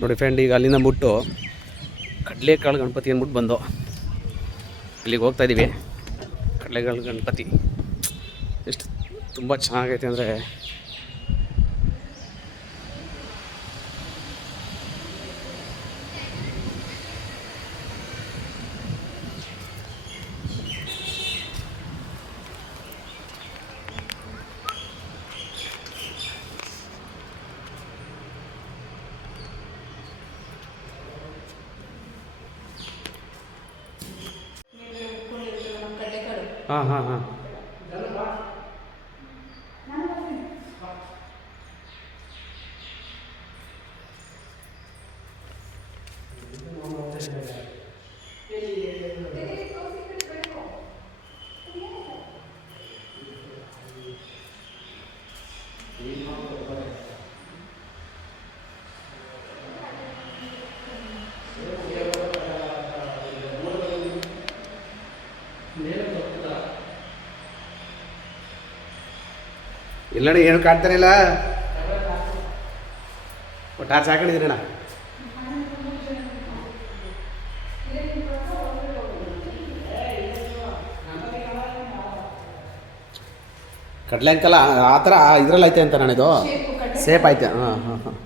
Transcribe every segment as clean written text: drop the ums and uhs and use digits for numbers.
ನೋಡಿ ಫ್ರೆಂಡ್, ಈಗ ಅಲ್ಲಿಂದ ಬಿಟ್ಟು ಕಡಲೆಕಾಳು ಗಣಪತಿ ಅಂದ್ಬಿಟ್ಟು ಬಂದು ಇಲ್ಲಿಗೆ ಹೋಗ್ತಾ ಇದ್ದೀವಿ. ಕಡಲೆಕಾಳು ಗಣಪತಿ ಎಷ್ಟು ತುಂಬ ಚೆನ್ನಾಗೈತೆ ಅಂದರೆ ಹಾಂ ಹಾಂ ಹಾಂ ಇಲ್ಲಣ್ಣ, ಏನು ಕಾಣ್ತಾನೆ ಇಲ್ಲ. ಟಾರ್ಚ್ ಹಾಕೊಂಡಿದ್ದೀರಣ್ಣ. ಕಡಲೆ ಅಂಕಲ್ಲ ಆ ಥರ ಇದ್ರಲ್ಲಿ ಐತೆ ಅಂತ ನಾನು, ಇದು ಸೇಫ್ ಐತೆ. ಹಾಂ ಹಾಂ ಹಾಂ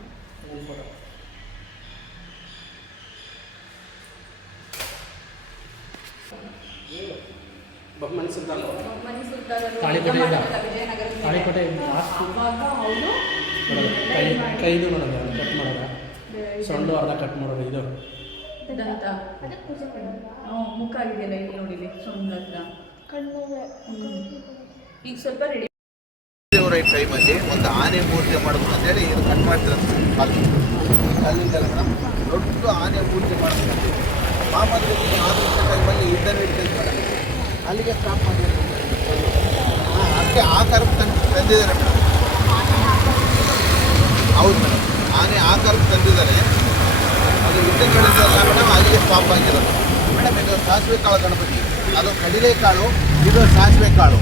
ತಾಳಿಕೋಟೆ ಕೈದು ನೋಡೋದು, ಕಟ್ ಮಾಡೋದ ಸೊಂಡು ಅರ್ಧ ಕಟ್ ಮಾಡೋದು. ಇದು ಮುಖ ಆಗಿದೆಯಲ್ಲ ಇಲ್ಲಿ ನೋಡಿದೆ, ಸೊಂಡಂತ ಈಗ ಸ್ವಲ್ಪ ರೆಡಿ. ದೇವರ ಟೈಮಲ್ಲಿ ಒಂದು ಆನೆ ಮೂರ್ತಿ ಮಾಡೋದು ಅಂತೇಳಿ ಇದು ಕಟ್ ಮಾಡ್ತಾರೆ. ಅಲ್ಲಿಂದಲ್ಲ ಮೇಡಮ್, ದೊಡ್ಡ ಆನೆ ಮೂರ್ತಿ ಮಾಡೋದು ಮಾಮೂಲಿ ಆಧುನಿಕ ಟೈಮಲ್ಲಿ ಇದನ್ನು ಇಟ್ಕೊಂಡು ಅಲ್ಲಿಗೆ ಸ್ಟಾಪ್ ಮಾಡಿದ್ದಾರೆ. ಅದಕ್ಕೆ ಆಕಾರ ತಂದಿದ್ದಾರೆ ಮೇಡಮ್. ಹೌದು ಮೇಡಮ್, ಆನೆ ಆಕಾರಕ್ಕೆ ತಂದಿದ್ದಾರೆ. ಅದು ಹಿಂದೆಗಡೆಲ್ಲ ಮೇಡಮ್ ಅಲ್ಲಿಗೆ ಸ್ಟಾಪ್ ಆಗಿರೋದು ಮೇಡಮ್. ಇದು ಸಾಸಿವೆ ಕಾಳು ಗಣಪತಿ, ಅದು ಕಡಲೆಕಾಳು, ಇದು ಸಾಸಿವೆ ಕಾಳು.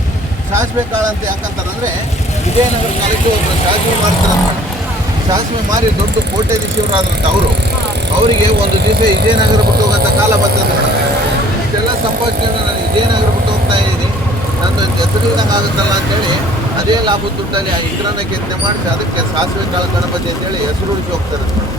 ಸಾಸಿವೆ ಕಾಳು ಅಂತ ಯಾಕಂತಾರಂದರೆ ವಿಜಯನಗರ ಕಾಲಕ್ಕೆ ಒಬ್ಬರು ಸಾಸಿವೆ ಮಾಡ್ತಾರೆ ಮೇಡಮ್. ಸಾಸಿವೆ ಮಾರಿ ದೊಡ್ಡ ಕೋಟ್ಯಾಧೀಶರಾದ್ರಂತ ಅವರಿಗೆ ಒಂದು ದಿವಸ ವಿಜಯನಗರ ಬಿಟ್ಟು ಹೋಗೋಂಥ ಕಾಲ ಬರ್ತದೆ ಮೇಡಮ್. ಇಷ್ಟೆಲ್ಲ ಸಂಪಾದನೆ ನಾನು ವಿಜಯನಗರ ಬಿಟ್ಟು ಹೋಗ್ತಾ ಇದ್ದೀನಿ, ನನ್ನ ಹೆಸರಿಲ್ದಂಗೆ ಆಗುತ್ತಲ್ಲ ಅಂತೇಳಿ ಅದೇ ಲಾಭದ ದುಡ್ಡಲ್ಲಿ ಆ ಇಂದ್ರನ ಕೆತ್ತನೆ ಮಾಡಿಸಿ ಅದಕ್ಕೆ ಸಾಸಿವೆ ಕಾಳು ಗಣಪತಿ ಅಂತೇಳಿ ಹೆಸರು ಉಳಿಸಿ ಹೋಗ್ತಾರೆ ಮೇಡಮ್.